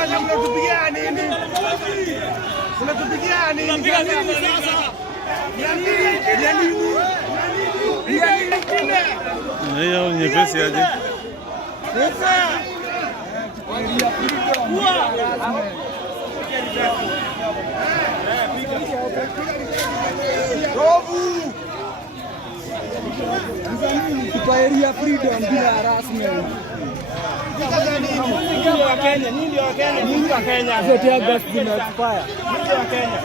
Sasa mnatupigia nini? Mnatupigia nini? Hiyo nyepesi aje? Area freedom bila harassment. Nini wa Kenya? Nini wa Kenya? Nini wa Kenya? Zote August zina expire. Nini wa Kenya?